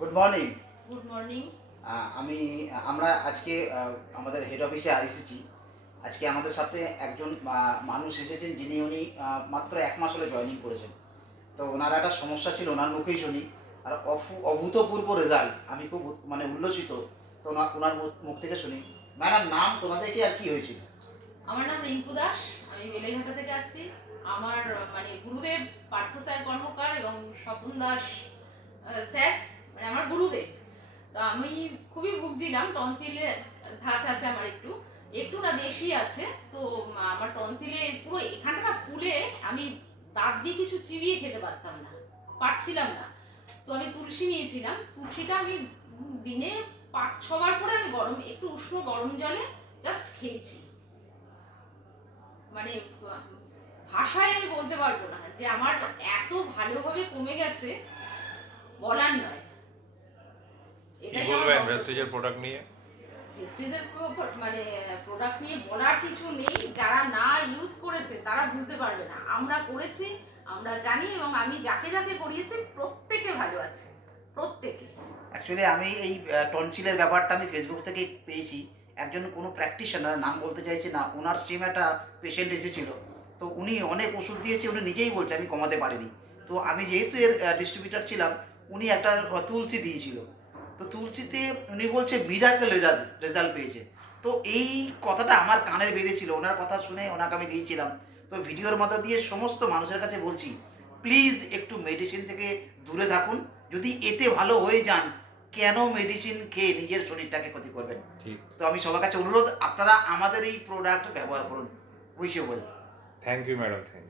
Good morning. Good morning. আমি আমরা আজকে আমাদের হেড অফিসে এসেছি। আজকে আমাদের সাথে একজন মানুষ এসেছেন যিনি উনি মাত্র 1 মাস হলে জয়েনিং করেছেন। তো ওনার একটা সমস্যা ছিল, ওনার মুখেই শুনি। আর অভূতপূর্ব রেজাল্ট, আমি খুব মানে উল্লসিত। তো ওনার মুখ থেকে শুনি। ম্যাডাম, নাম, কোথা থেকে আর কি হয়েছিল? আমার নাম রিঙ্কু দাস। আমি বেলেঘাটা থেকে আসছি। আমার গুরুদেব পার্থ স্যার কর্মকার এবং স্বপন দাস স্যার আমার গুরুদেব। তো আমি খুবই ভুগছিলাম, টনসিলে ধাঁচ আছে আমার, একটু একটু না বেশি আছে। তো আমার টনসিলে পুরো এখানটা না ফুলে, আমি দাঁত দিয়ে কিছু চিবিয়ে খেতে পারছিলাম না। তো আমি তুলসী নিয়েছিলাম। তুলসীটা আমি দিনে 5-6 বার করে আমি একটু উষ্ণ গরম জলে জাস্ট খেয়েছি। মানে ভাষায় আমি বলতে পারবো না যে আমার এত ভালোভাবে কমে গেছে, বলার নয়। কি বলবেন ভেস্টিজের প্রোডাক্ট নিয়ে? ভেস্টিজের প্রোডাক্ট নিয়ে বলার কিছু নেই। যারা না ইউজ করেছে তারা বুঝতে পারবে না। আমরা করেছি, আমরা জানি, এবং আমি যাকে যাকে করিয়েছি প্রত্যেকে ভালো আছে, প্রত্যেকে। অ্যাকচুয়ালি আমি এই টনসিলের ব্যাপারটা আমি ফেসবুক থেকেই পেয়েছি। একজন কোনো প্র্যাকটিশনার, নাম বলতে চাইছি না, ওনার সেম একটা পেশেন্ট এসেছিল। তো উনি অনেক ওষুধ দিয়েছে, উনি নিজেই বলছে আমি কমাতে পারিনি। তো আমি যেহেতু এর ডিস্ট্রিবিউটার ছিলাম, উনি একটা তুলসী দিয়েছিল। তো তুলসীতে উনি বলছে মিরাকেল রেজাল্ট পেয়েছে। তো এই কথাটা আমার কানে বেঁধেছিল, ওনার কথা শুনে ওনাকে আমি দিয়েছিলাম। তো ভিডিওর মধ্যে দিয়ে সমস্ত মানুষের কাছে বলছি, প্লিজ একটু মেডিসিন থেকে দূরে থাকুন। যদি এতে ভালো হয়ে যান, কেন মেডিসিন খেয়ে নিজের শরীরটাকে ক্ষতি করবেন? ঠিক। তো আমি সবার কাছে অনুরোধ, আপনারা আমাদের এই প্রোডাক্ট ব্যবহার করুন। Wish you well. Thank you madam, thank you.